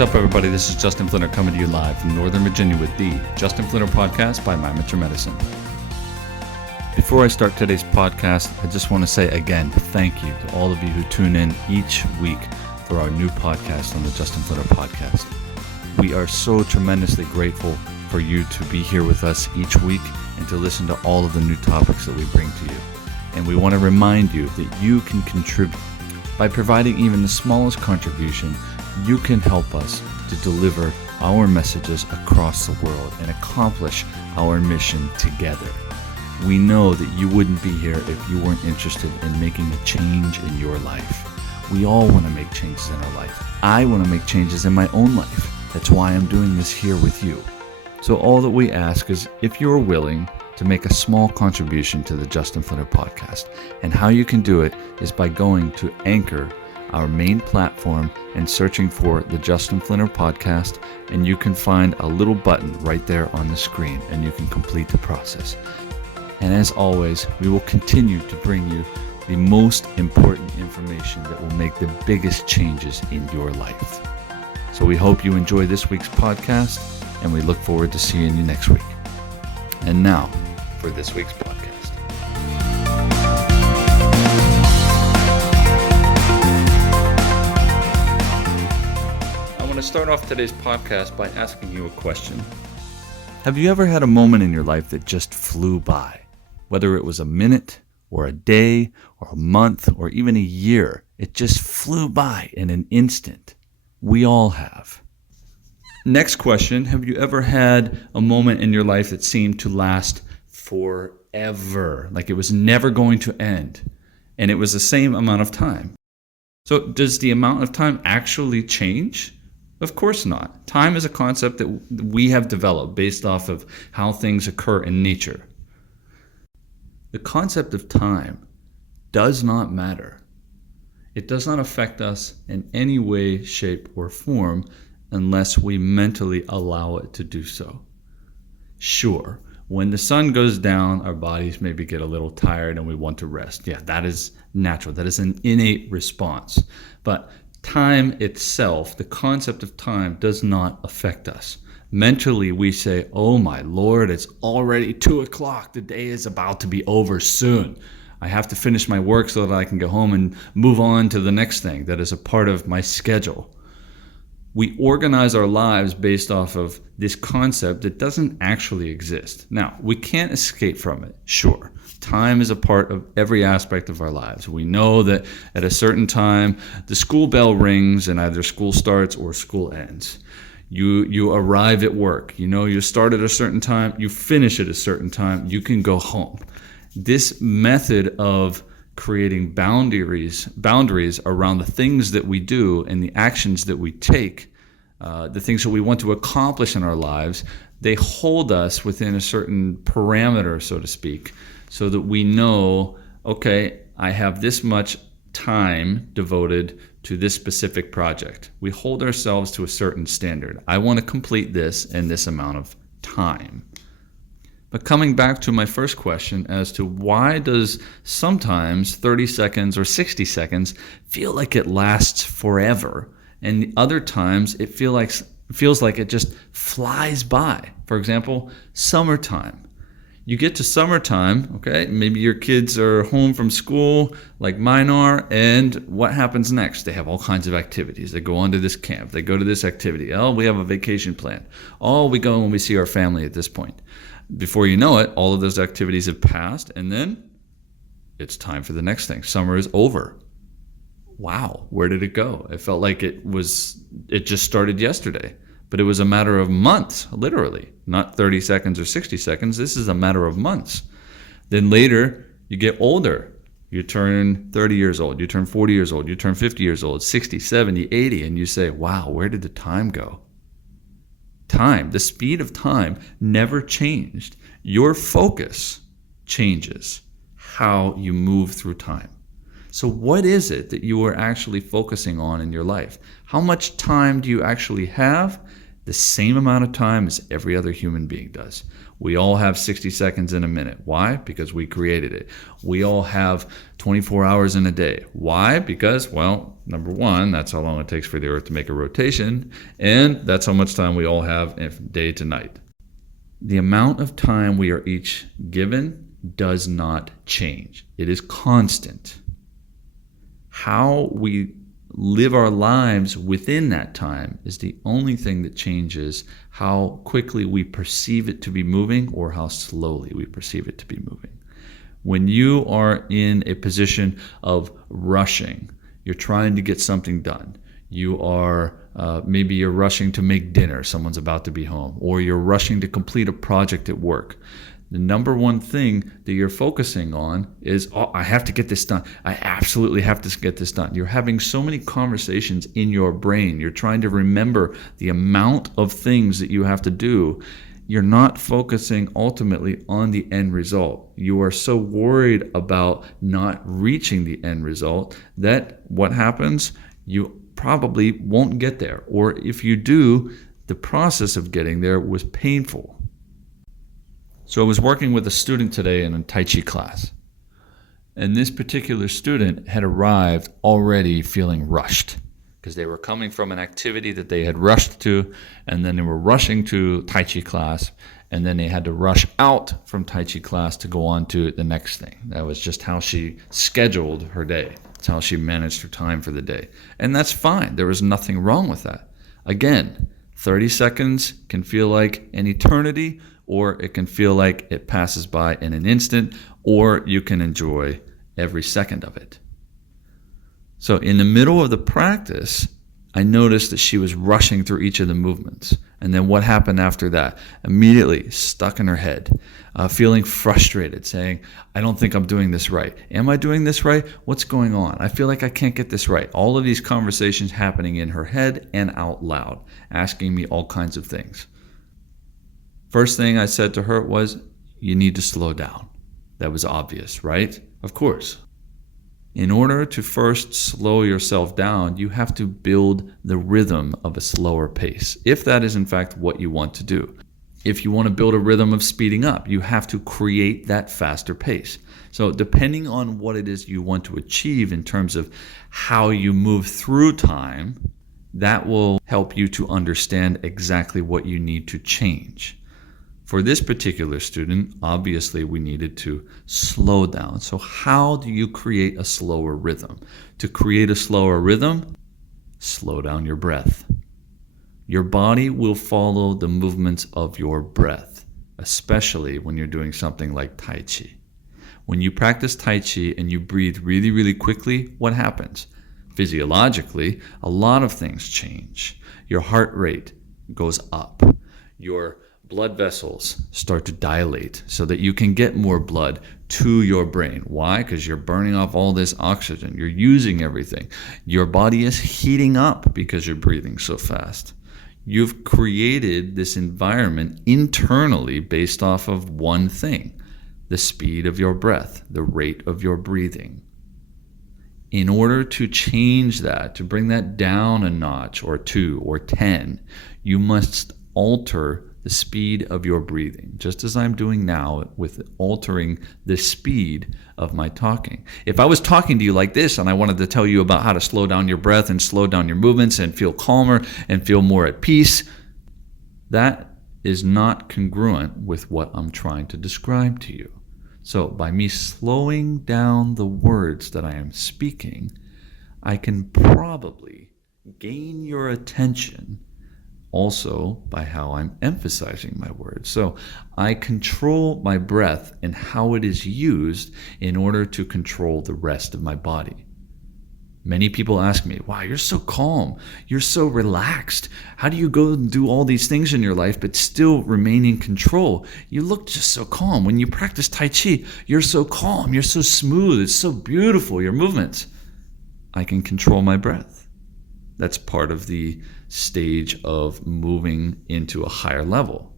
What's up, everybody? This is Justin Flinner coming to you live from Northern Virginia with the Justin Flinner Podcast by My Mentor Medicine. Before I start today's podcast, I just want to say again, thank you to all of you who tune in each week for our new podcast on the Justin Flinner Podcast. We are so tremendously grateful for you to be here with us each week and to listen to all of the new topics that we bring to you. And we want to remind you that you can contribute. By providing even the smallest contribution, you can help us to deliver our messages across the world and accomplish our mission together. We know that you wouldn't be here if you weren't interested in making a change in your life. We all want to make changes in our life. I want to make changes in my own life. That's why I'm doing this here with you. So all that we ask is if you're willing to make a small contribution to the Justin Flinner Podcast. And how you can do it is by going to Anchor, our main platform, and searching for the Justin Flinner Podcast, and you can find a little button right there on the screen, and you can complete the process. And as always, we will continue to bring you the most important information that will make the biggest changes in your life. So we hope you enjoy this week's podcast, and we look forward to seeing you next week. And now, for this week's podcast. I want to start off today's podcast by asking you a question. Have you ever had a moment in your life that just flew by? Whether it was a minute, or a day, or a month, or even a year, it just flew by in an instant. We all have. Next question, have you ever had a moment in your life that seemed to last forever, like it was never going to end, and it was the same amount of time? So does the amount of time actually change? Of course not. Time is a concept that we have developed based off of how things occur in nature. The concept of time does not matter. It does not affect us in any way, shape, or form unless we mentally allow it to do so. Sure, when the sun goes down, our bodies maybe get a little tired and we want to rest. Yeah, that is natural. That is an innate response. But time itself, the concept of time, does not affect us. Mentally, we say, oh my Lord, it's already 2 o'clock. The day is about to be over soon. I have to finish my work so that I can go home and move on to the next thing that is a part of my schedule. We organize our lives based off of this concept that doesn't actually exist. Now, we can't escape from it, sure. Time is a part of every aspect of our lives. We know that at a certain time, the school bell rings and either school starts or school ends. You arrive at work. You know you start at a certain time, you finish at a certain time, you can go home. This method of creating boundaries around the things that we do and the actions that we take, the things that we want to accomplish in our lives, they hold us within a certain parameter, so to speak, so that we know, okay, I have this much time devoted to this specific project. We hold ourselves to a certain standard. I want to complete this in this amount of time. But coming back to my first question as to why does sometimes 30 seconds or 60 seconds feel like it lasts forever, and other times it feels like it just flies by? For example, summertime. You get to summertime, okay, maybe your kids are home from school like mine are, and what happens next? They have all kinds of activities. They go on to this camp. They go to this activity. Oh, we have a vacation plan. Oh, we go and we see our family at this point. Before you know it, all of those activities have passed, and then it's time for the next thing. Summer is over. Wow, where did it go? It felt like it just started yesterday, but it was a matter of months, literally, not 30 seconds or 60 seconds. This is a matter of months. Then later, you get older. You turn 30 years old, you turn 40 years old, you turn 50 years old, 60, 70, 80, and you say, wow, where did the time go? Time, the speed of time never changed. Your focus changes how you move through time. So what is it that you are actually focusing on in your life? How much time do you actually have? The same amount of time as every other human being does. We all have 60 seconds in a minute. Why? Because we created it. We all have 24 hours in a day. Why? Because, well, number one, that's how long it takes for the Earth to make a rotation, and that's how much time we all have day to night. The amount of time we are each given does not change. It is constant. How we live our lives within that time is the only thing that changes how quickly we perceive it to be moving or how slowly we perceive it to be moving. When you are in a position of rushing, you're trying to get something done. You are maybe you're rushing to make dinner, someone's about to be home, or you're rushing to complete a project at work. The number one thing that you're focusing on is, I have to get this done. I absolutely have to get this done. You're having so many conversations in your brain. You're trying to remember the amount of things that you have to do. You're not focusing ultimately on the end result. You are so worried about not reaching the end result that what happens? You probably won't get there. Or if you do, the process of getting there was painful. So I was working with a student today in a Tai Chi class, and this particular student had arrived already feeling rushed because they were coming from an activity that they had rushed to, and then they were rushing to Tai Chi class, and then they had to rush out from Tai Chi class to go on to the next thing. That was just how she scheduled her day. That's how she managed her time for the day. And that's fine. There was nothing wrong with that. Again, 30 seconds can feel like an eternity, or it can feel like it passes by in an instant, or you can enjoy every second of it. So in the middle of the practice, I noticed that she was rushing through each of the movements. And then what happened after that? Immediately stuck in her head, feeling frustrated, saying, I don't think I'm doing this right. Am I doing this right? What's going on? I feel like I can't get this right. All of these conversations happening in her head and out loud, asking me all kinds of things. First thing I said to her was, you need to slow down. That was obvious, right? Of course. In order to first slow yourself down, you have to build the rhythm of a slower pace, if that is in fact what you want to do. If you want to build a rhythm of speeding up, you have to create that faster pace. So depending on what it is you want to achieve in terms of how you move through time, that will help you to understand exactly what you need to change. For this particular student, obviously we needed to slow down. So how do you create a slower rhythm? To create a slower rhythm, slow down your breath. Your body will follow the movements of your breath, especially when you're doing something like Tai Chi. When you practice Tai Chi and you breathe really, really quickly, what happens? Physiologically, a lot of things change. Your heart rate goes up. Your blood vessels start to dilate so that you can get more blood to your brain. Why? Because you're burning off all this oxygen. You're using everything. Your body is heating up because you're breathing so fast. You've created this environment internally based off of one thing, the speed of your breath, the rate of your breathing. In order to change that, to bring that down a notch or 2 or 10, you must alter the speed of your breathing, just as I'm doing now with altering the speed of my talking. If I was talking to you like this and I wanted to tell you about how to slow down your breath and slow down your movements and feel calmer and feel more at peace, that is not congruent with what I'm trying to describe to you. So by me slowing down the words that I am speaking, I can probably gain your attention also by how I'm emphasizing my words. So I control my breath and how it is used in order to control the rest of my body. Many people ask me, wow, you're so calm. You're so relaxed. How do you go and do all these things in your life but still remain in control? You look just so calm. When you practice Tai Chi, you're so calm. You're so smooth. It's so beautiful, your movements. I can control my breath. That's part of the stage of moving into a higher level.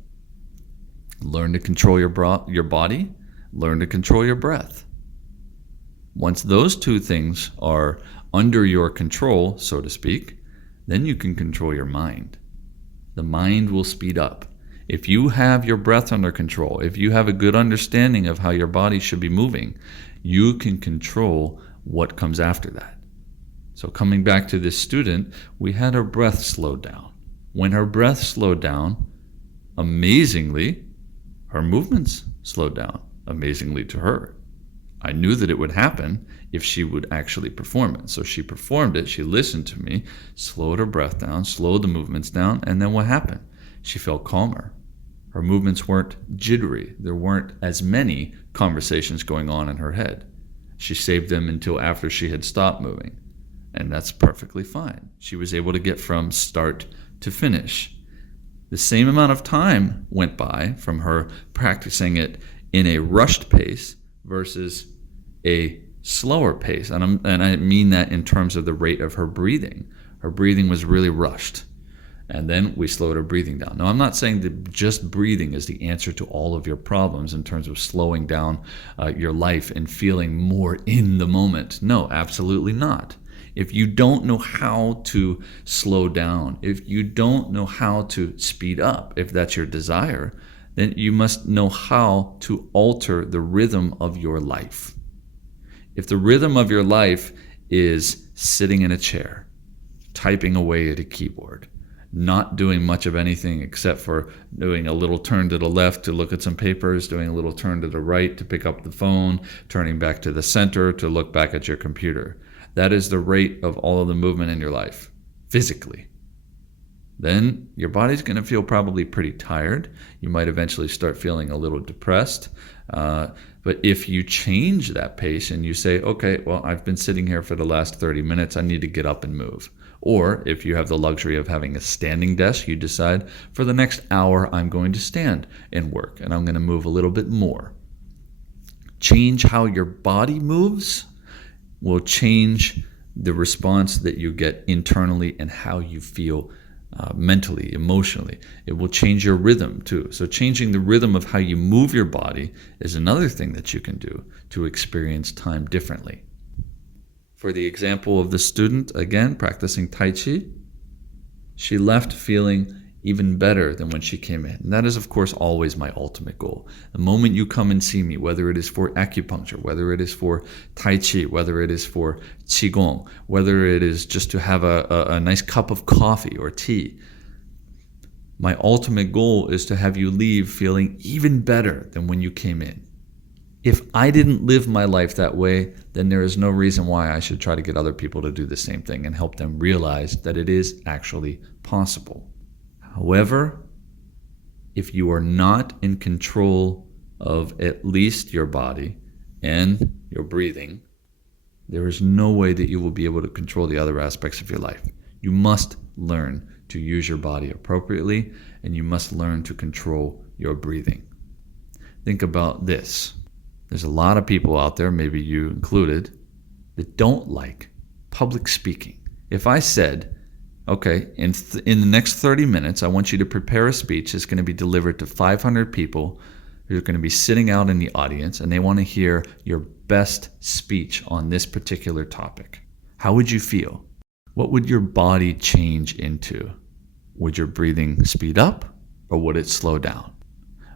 Learn to control your body, learn to control your breath. Once those two things are under your control, so to speak, then you can control your mind. The mind will speed up. If you have your breath under control, if you have a good understanding of how your body should be moving, you can control what comes after that. So coming back to this student, we had her breath slowed down. When her breath slowed down, amazingly, her movements slowed down, amazingly to her. I knew that it would happen if she would actually perform it. So she performed it, she listened to me, slowed her breath down, slowed the movements down, and then what happened? She felt calmer. Her movements weren't jittery. There weren't as many conversations going on in her head. She saved them until after she had stopped moving. And that's perfectly fine. She was able to get from start to finish. The same amount of time went by from her practicing it in a rushed pace versus a slower pace. And I mean that in terms of the rate of her breathing. Her breathing was really rushed. And then we slowed her breathing down. Now, I'm not saying that just breathing is the answer to all of your problems in terms of slowing down your life and feeling more in the moment. No, absolutely not. If you don't know how to slow down, if you don't know how to speed up, if that's your desire, then you must know how to alter the rhythm of your life. If the rhythm of your life is sitting in a chair, typing away at a keyboard, not doing much of anything except for doing a little turn to the left to look at some papers, doing a little turn to the right to pick up the phone, turning back to the center to look back at your computer. That is the rate of all of the movement in your life, physically. Then your body's going to feel probably pretty tired. You might eventually start feeling a little depressed. But if you change that pace and you say, okay, well, I've been sitting here for the last 30 minutes, I need to get up and move. Or if you have the luxury of having a standing desk, you decide for the next hour, I'm going to stand and work, and I'm going to move a little bit more. Change how your body moves will change the response that you get internally and how you feel mentally, emotionally. It will change your rhythm too. So changing the rhythm of how you move your body is another thing that you can do to experience time differently. For the example of the student, again, practicing Tai Chi, she left feeling even better than when she came in. And that is, of course, always my ultimate goal. The moment you come and see me, whether it is for acupuncture, whether it is for Tai Chi, whether it is for Qigong, whether it is just to have a nice cup of coffee or tea, my ultimate goal is to have you leave feeling even better than when you came in. If I didn't live my life that way, then there is no reason why I should try to get other people to do the same thing and help them realize that it is actually possible. However, if you are not in control of at least your body and your breathing, there is no way that you will be able to control the other aspects of your life. You must learn to use your body appropriately, and you must learn to control your breathing. Think about this. There's a lot of people out there, maybe you included, that don't like public speaking. If I said, okay, in the next 30 minutes, I want you to prepare a speech that's going to be delivered to 500 people who are going to be sitting out in the audience, and they want to hear your best speech on this particular topic. How would you feel? What would your body change into? Would your breathing speed up, or would it slow down?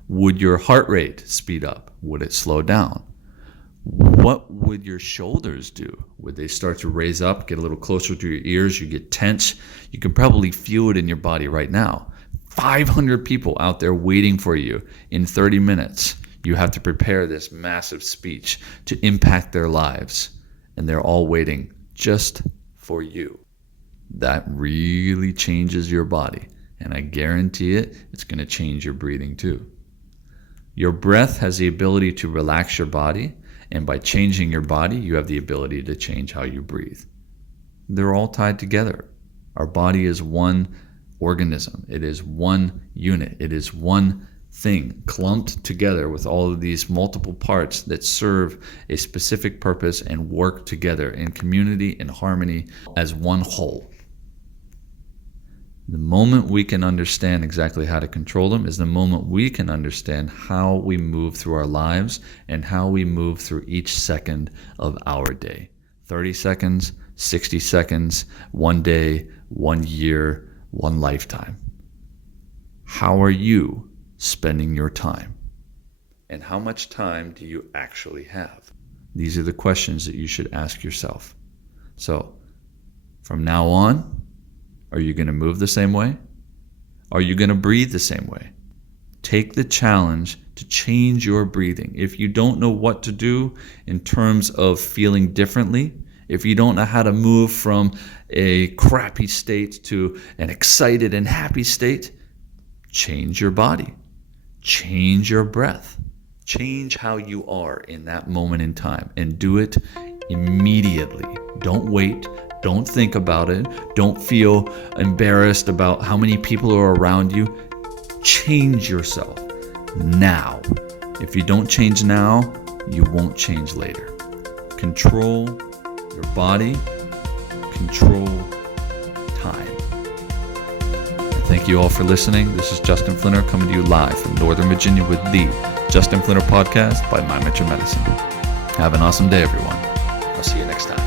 Would your heart rate speed up? Would it slow down? What would your shoulders do? Would they start to raise up, get a little closer to your ears? You get tense. You can probably feel it in your body right now. 500 people out there waiting for you in 30 minutes. You have to prepare this massive speech to impact their lives, and they're all waiting just for you. That really changes your body, and I guarantee it's going to change your breathing too. Your breath has the ability to relax your body, and by changing your body, you have the ability to change how you breathe. They're all tied together. Our body is one organism. It is one unit. It is one thing clumped together with all of these multiple parts that serve a specific purpose and work together in community and harmony as one whole. The moment we can understand exactly how to control them is the moment we can understand how we move through our lives and how we move through each second of our day. 30 seconds, 60 seconds, 1 day, 1 year, 1 lifetime. How are you spending your time? And how much time do you actually have? These are the questions that you should ask yourself. So, from now on, are you going to move the same way? Are you going to breathe the same way? Take the challenge to change your breathing. If you don't know what to do in terms of feeling differently, if you don't know how to move from a crappy state to an excited and happy state, change your body. Change your breath. Change how you are in that moment in time, and do it immediately. Don't wait. Don't think about it. Don't feel embarrassed about how many people are around you. Change yourself now. If you don't change now, you won't change later. Control your body. Control time. Thank you all for listening. This is Justin Flinner coming to you live from Northern Virginia with the Justin Flinner Podcast by My Metro Medicine. Have an awesome day, everyone. I'll see you next time.